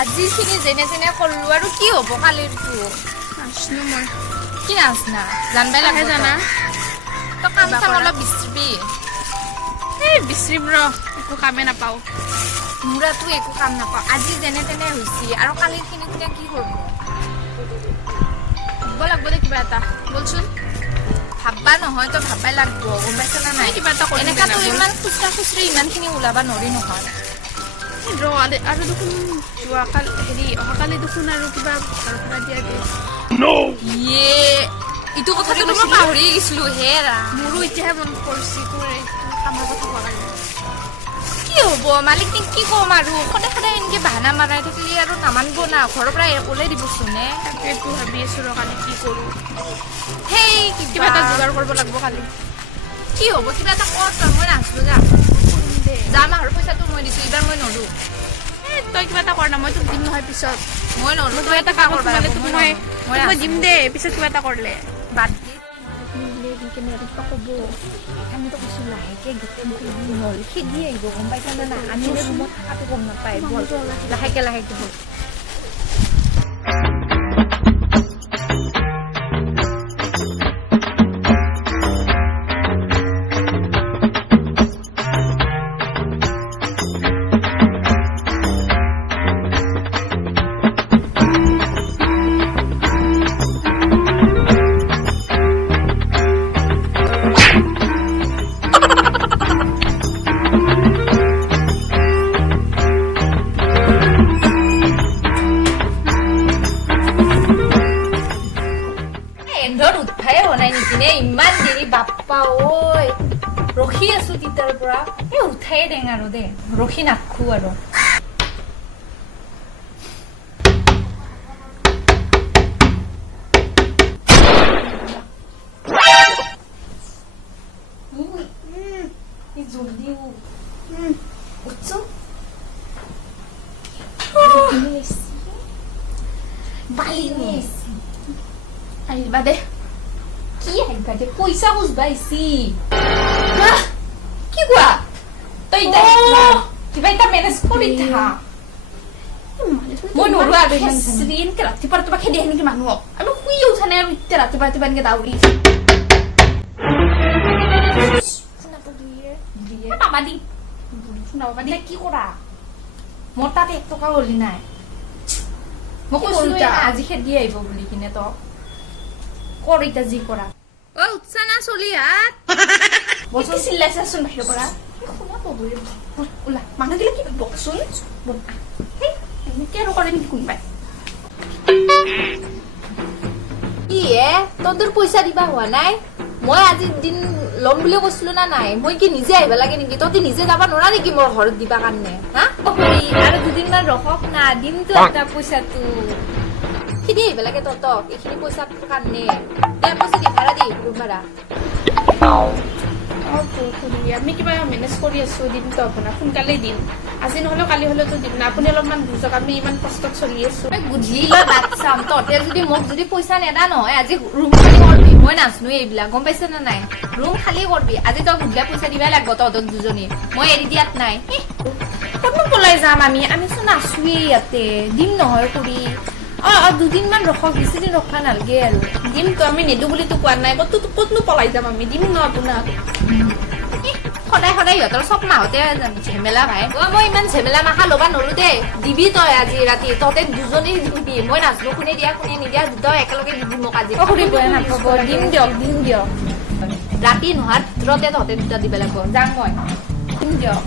আজিখিনি যেনে তেনে কৰলো আৰু কি হ'ব কালিৰটো নাচনো মই কি নাচ না জানবাই লাগে জানা তো কাম চাম অলপ বিচৰিবি এই বিচৰিম ৰ একো কামে নাপাওঁ মোৰাতো একো কাম নাপাওঁ আজি যেনে তেনে হৈছে আৰু কালিৰখিনি কোনে কি কৰিব হ'ব লাগব দে কিবা এটা বলচোন ভাববা নহয় তো ভাববাই লাগব গম পাইছ না নাই কিবা এটা কৰিম এনেকাতো ইমান খুচৰা খুচৰি ইমানখিনি ওলাবা নৰি নহয় ৰ আৰু দেখোন অহাকালি দেখোন আৰু কিবা ঘৰখনা দিয়া দিয়ে ইয়ে ইটো কথাটো মই পাহৰি গৈছিলো হেৰা মোৰো এতিয়াহে মনত পৰিছে তোৰ কামৰ কথা কোৱা কাৰণে কি হ'ব মালিক কি ক'ম আৰু সদায় সদায় এনেকে বাহানা মাৰাই থাকিলে আৰু নামানিব না ঘৰৰ পৰা ওলাই দিবচোন নে তাকেতো ভাবি আছো ৰ কালি কি কৰোঁ সেই কিবা এটা যোগাৰ কৰিব লাগিব কালি কি হ'ব কিবা এটা কৰ তই মই নাচলো যা যা মাহৰ পইচাটো মই দিছোঁ এইবাৰ মই নৰো তই কিবা এটা কৰ না মই তোক দিম নহয় পিছত মই নৰো তই এটা কাম কৰিলে তোক মই দিম দে পিছত কিবা এটা কৰিলে বাদ দি ক'ব আমিতো কৈছোঁ লাহেকৈ গোটেই হ'ল খেদি আহিব গম পাইছা নে নাই আমি ৰুমত থকাটো গম নাপায় লাহেকৈ লাহেকৈ হ'ল ইমান দেৰি বাপ্পা ঐ ৰখি আছো তিতাৰ পৰা এই উঠাই দেং আৰু দে ৰখি নাখো আৰু জলদি উঠছো আহিবা দে কি আহিবা দে পইচা খুজবা আহিছি কি কোৱা তই কিবা এটা মেনেজ কৰি থা মই নৰো আৰু এনেকে ৰাতিপুৱা ৰাতিপুৱা খেদি আহে নেকি মানুহক আমি শুই উঠা নাই আৰু এতিয়া ৰাতিপুৱা ৰাতিপুৱা এনেকে দাউৰি পাবা দি শুনাবা দি কি কৰা মোৰ তাত 1 টকা হলি নাই মই কৈছিলো আজি খেদি আহিব বুলি কিনে তো কৰ এতিয়া যি কৰা অ উৎসা না চলি হাত বচোন চিল্লাইছাচোন বাহিৰৰ পৰা শুনা পাবই ওলা মানুহ দিলে কি বকচোন এনেকে আৰু কৰে নেকি কোনোবাই কি তহঁতৰ পইচা দিবা হোৱা নাই মই আজি দিন ল'ম বুলি কৈছিলো না নাই মই কি নিজে আহিব লাগে নেকি তহঁতি নিজে যাব নোৱাৰা নেকি মোৰ ঘৰত দিবা কাৰণে হা আৰু দুদিনমান ৰখক না দিমতো এটা পইচাটো খেদি আহিব লাগে তহঁতক এইখিনি পইচাৰ কাৰণে দে পইচা দি ভাড়া দি ৰুম ভাড়া আমি কিবা মেনেজ কৰি আছো দিমতো আপোনাক সোনকালে দিম আজি নহলেও কালি হলেতো দিম না আপুনি অলপমান বুজক আমি ইমান কষ্টত চলি আছো বুঝলি বাদ চাম তহঁতে যদি মোক যদি পইচা নেদা নহয় আজি ৰুম খালি কৰবি মই নাচনো এইবিলাক গম পাইছ না নাই ৰুম খালি কৰবি আজি তই গুদলা পইচা দিবাই লাগব তহঁতক দুজনী মই এৰি দিয়াত নাই ক'তনো পলাই যাম আমিচোন নাচোৱেই ইয়াতে দিম নহয় কৰি দুদিনমান ৰখক বেছি দিন ৰখা নালাগে আৰু দিমতো আমি নিদো বুলিতো কোৱা নাই ক'তনো পলাই যাম আমি দিম ন আপোনাক সদায় সদায় সিহঁতৰ চব মাহতে ঝেমেলা ভাই মই ইমান ঝেমেলা মাখা ল'বা নৰো দেই দিবি তই আজি ৰাতি তহঁতে দুজনী দিবি মই নাচলো কোনে দিয়া কোনে নিদিয়া দুটাও একেলগে দিবি মোক আজি দিম দিয়ক ৰাতি নোহাৰ ভিতৰতে তহঁতে দুটা দিব লাগিব যাম মই দিম দিয়ক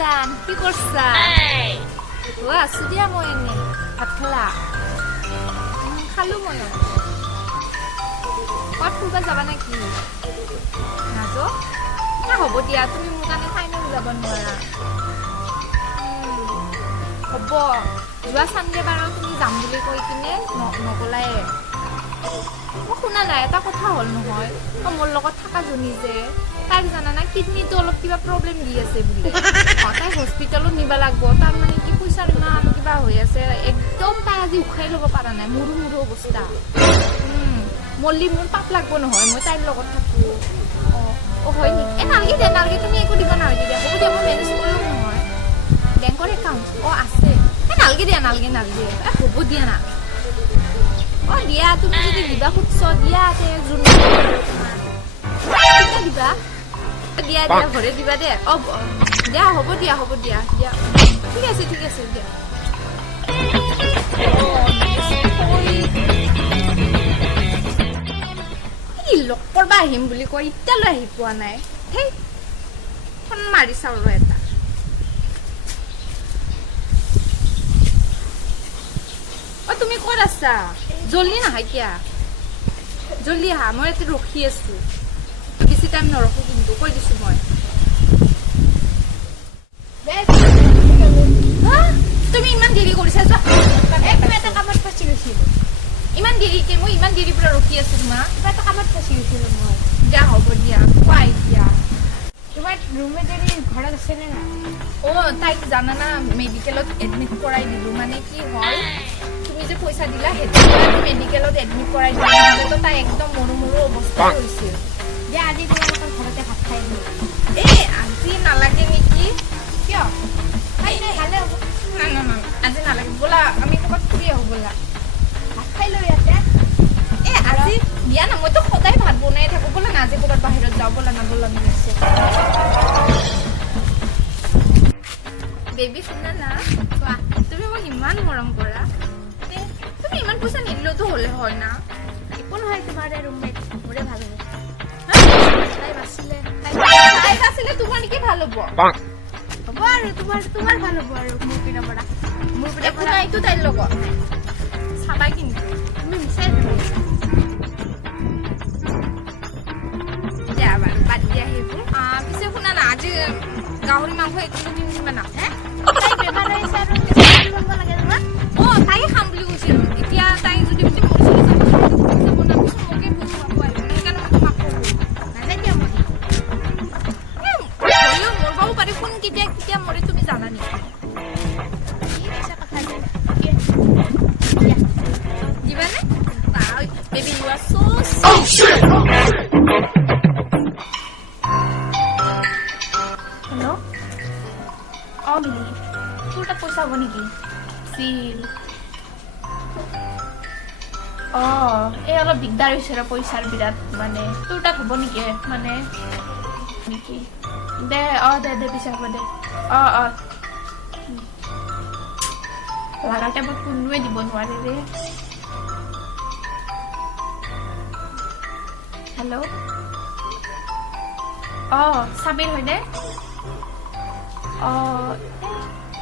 জান কি কৰছা আছো দিয়া মই এনে ভাত খালা খালো মই ক'ত ফুৰিব যাবা নেকি নাজো হ'ব দিয়া তুমি মোৰ কাৰণে ফাইনেল যাব নোৱাৰা হ'ব যোৱা চানডে বাৰু তুমি যাম বুলি কৈ কিনে নগলাই মই শুনা নাই এটা কথা হ'ল নহয় মোৰ লগত থাকাজনী যে তাইক জানা না কিডনীটো অলপ কিবা প্ৰব্লেম দি আছে বুলি তাই হস্পিটেলত নিব লাগিব তাৰ মানে কি পইচাৰ ইমান কিবা হৈ আছে একদম তাই আজি উখাই ল'ব পৰা নাই মোৰো অৱস্থা মল্লি মোৰ পাপ লাগব নহয় মই তাইৰ লগত থাকোঁ অঁ হয় নেকি নালাগে তুমি একো দিব নালাগে দিয়া হ'ব দিয়া মই মেনেজ কৰিলোঁ নহয় বেংকৰ একাউণ্ট আছে নালাগে দিয়া হ'ব দিয়া না দিয়া তুমি যদি দিবা খুজিছ দিয়া যোন দিবা দিয়া ঘৰে দিবা দে দিয়া হ'ব দিয়া ঠিক আছে দিয়া লগ কৰিব আহিম বুলি কয় এতিয়ালৈ আহি পোৱা নাই সেই ফোন মাৰি চাওঁ ৰ এটা তুমি ক'ত আছা জল্দি নাহা কিয়া জল্দি আহা মই ইয়াতে ৰখি আছো বেছি টাইম নৰখো কিন্তু কৈ দিছো মই তুমি ইমান দেৰি কৰিছা এটা কামত ফাঁচি গৈছিলো ইমান দেৰিকে মই ইমান দেৰিৰ পৰা ৰখি আছো তোমাক কিবা এটা কামত ফাঁচি গৈছিলো মই দিয়া হ'ব দিয়া কোৱা এতিয়া তোমাৰ ৰুমমেটজনী ঘৰত আছেনে নাই তাইক জানানা মেডিকেলত এডমিট কৰাই দিলোঁ মানে কি হ'ল তুমি যে পইচা দিলা সেইটো মেডিকেলত এডমিট কৰাই দিলোঁ নহ'লেতো তাই একদম মৰো অৱস্থা হৈছিল দিয়া আজি তোমালোকৰ ঘৰতে ভাত খাই দিওঁ আজি নালাগে নেকি কিয় ভালে হ'ব না আজি নালাগে ব'লা আমি ক'ৰবাত ফুৰি আহোঁ ব'লা ভাত খাই লওঁ ইয়াতে আজি দিয়া না মইতো সদায় ভাত বনাই থাকোঁ ব'লা না আজি ক'ৰবাত বাহিৰত যাওঁ ব'লা না ব'লা মিলিছে বেবী শুনা না চোৱা তুমি মোক ইমান মৰম কৰা তুমি ইমান পইচা নিদিলেওতো হ'লে হয় না একো নহয় তোমাৰ ৰুমমেট মোৰে ভাল হ'ব তাই বাচিলে তোমাৰ নেকি ভাল হ'ব হ'ব আৰু তোমাৰ ভাল হ'ব আৰু মোৰ পিনৰ পৰা একো নাইতো তাইৰ লগত চাবা কিন্তু তুমি বিচাৰি দিয়া বাৰু বাদ দিয়া সেইবোৰ পিছে শুনা না আজি গাহৰি মাংস 1 কিলো কিনিবা না তাই বেমাৰ হৈছে আৰু ল'ব লাগে তোমাৰ তাই খাম বুলি কৈছিল এতিয়া তাই যদি মোকে সেইকাৰণে মই তোমাক ক'লোঁ নাযায় দিয়া মই হ'লেও মৰিবও পাৰি কোন কেতিয়া মৰে তুমি জানা নেকি দিবানে baby you are so sweet মিলি তোৰ তাত পইচা হ'ব নেকি চিল এই অলপ দিগদাৰ হৈছে ৰ পইচাৰ বিৰাট মানে তোৰ তাত হ'ব নেকি মানে নেকি দে দে পিছে হ'ব দে লাগা টাইমত কোনোৱে দিব নোৱাৰে ৰে হেল্ল' চাবিৰ হয়নে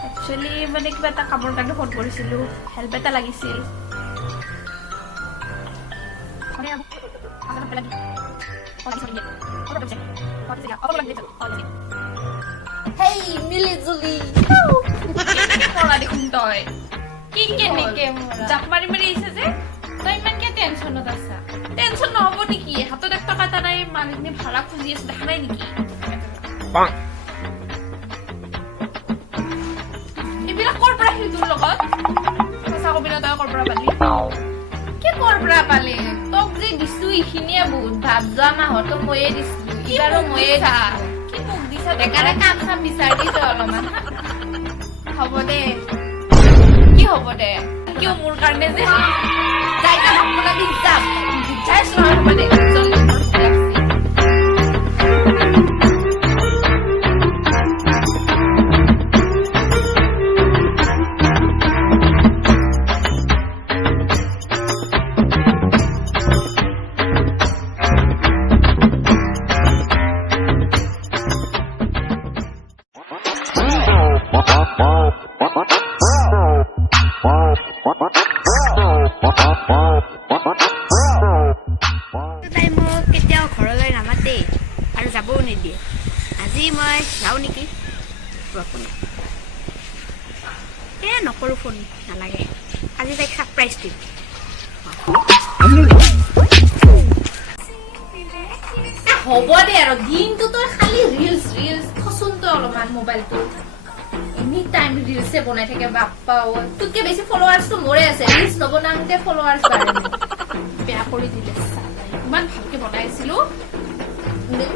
একচুৱেলি মানে কিবা এটা কামৰ কাৰণে ফোন কৰিছিলোঁ হেল্প এটা লাগিছিল তই কি কেনেকে জাপ মাৰি আহিছে যে তই ইমান কিয় টেনচনত আছা টেনচন নহ'ব নেকি হাতত 1 টকা এটা নাই মানুহখিনি ভাড়া খুজি আছে দেখা নাই নেকি এইবিলাক ক'ৰ পৰা আহিল তোৰ লগত সঁচা কবি না তই ক'ৰ পৰা পালি কি ক'ৰ পৰা পালি তোক যে দিছো এইখিনিয়ে বহুত ভাব যোৱা মাহতো ময়ে দিছিলো এইবাৰো ময়ে কি মোক দিছ বেকাৰে কাম চাম বিচাৰি দিছ অলপমান হ'ব দে কি হ'ব দে কিয় মোৰ কাৰণে যে যাই লাগি যাম বিচাৰিছ নহয় হ'ব দে জলদি তাই মোক কেতিয়াও ঘৰলৈ নামাতে আৰু যাবও নিদিয়ে আজি মই যাওঁ নেকি নকৰোঁ ফোন নালাগে আজি তাইক ছাৰপ্ৰাইজ দিম হ'ব দে আৰু দিনটো তই খালি ৰিলছ খচোন তই অলপমান মোবাইলটো এনি টাইম ৰিলছে বনাই থাকে বাপ্পা তোতকে বেছি ফলোৱাৰ্ছটো মোৰে আছে ৰিলছ নবনাওঁতে ফলোৱাৰ্ছ বাঢ়ে বেয়া কৰি দিলে ইমান ভালকে বনাইছিলো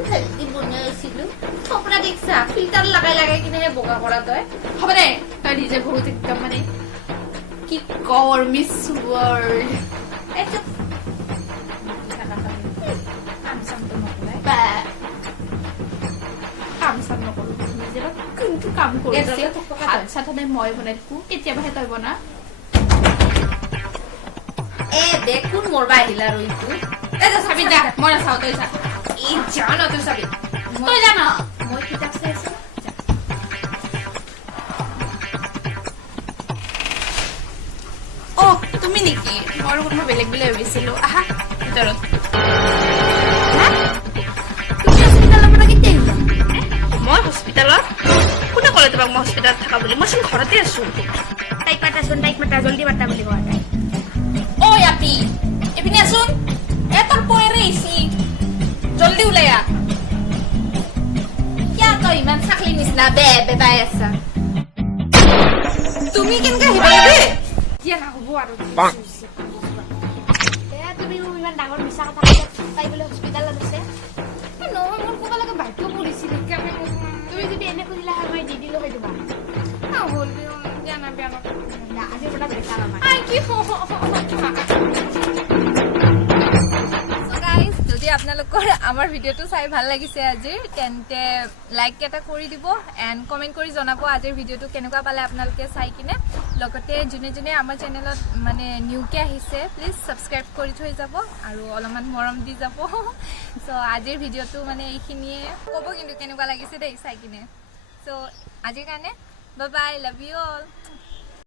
ভালকে বনাইছিলো থপৰা দেখছা ফিল্টাৰ লাগাই কিনেহে বগা কৰা তই হ'ব দে তই নিজে বহুত একদম মানে কি কৰ মিছ ৱৰ্ল্ড এইটো কাম চামটো নকৰাই কাম চাম নকৰো নিজে বা কোনটো কাম কৰিছে ভাত চাত সদায় মই বনাই থাকো কেতিয়াবাহে তই বনা দে কোন মৰবা আহিলা আৰু এইটো চাবি যা মই নাচাওঁ তই যা ই জান তই চাবি তই জান মই কিতাপ চাই আছো অ তুমি নেকি মই কোনোবা বেলেগ বুলি ভাবিছিলো আহা ভিতৰত তুমি হস্পিটেলৰ পৰা কেতিয়া আহিলা মই হস্পিটেলত কোনে ক'লে তোমাক মই হস্পিটেলত থাকা বুলি মইচোন ঘৰতে আছো তাইক মাতা জলদি মাতা বুলি কোৱা তাই ঐ আপি এইপিনে আছোন তোৰ পয়েৰে আহিছি জলদি ওলাই আহ কিয় তই ইমান চাকলি নিচিনা বেবাই আছা তুমি কেনেকে আহিবা দেই এতিয়া নহ'ব আৰু তুমি মোক ইমান ডাঙৰ মিছা কথা কৈছা তাই বোলে হস্পিটেলত আছে নহয় মোৰ ক'ব লাগে বাধ্য কৰিছিল সেইকাৰণে তুমি যদি এনে খুজিলা হয় মই দি দিলো হয় তোমাক হ'ল দিয়া না বেয়া নকৰিবা আজিৰ পৰা বেকাৰ আমাৰ যদি আপোনালোকৰ আমাৰ ভিডিঅ'টো চাই ভাল লাগিছে আজিৰ তেন্তে লাইক এটা কৰি দিব এণ্ড কমেণ্ট কৰি জনাব আজিৰ ভিডিঅ'টো কেনেকুৱা পালে আপোনালোকে চাই কিনে লগতে যোনে যোনে আমাৰ চেনেলত মানে নিউকে আহিছে প্লিজ ছাবস্ক্ৰাইব কৰি থৈ যাব আৰু অলপমান মৰম দি যাব চ' আজিৰ ভিডিঅ'টো মানে এইখিনিয়ে ক'ব কিন্তু কেনেকুৱা লাগিছে দেই চাই কিনে চ' আজিৰ কাৰণে bye bye love you all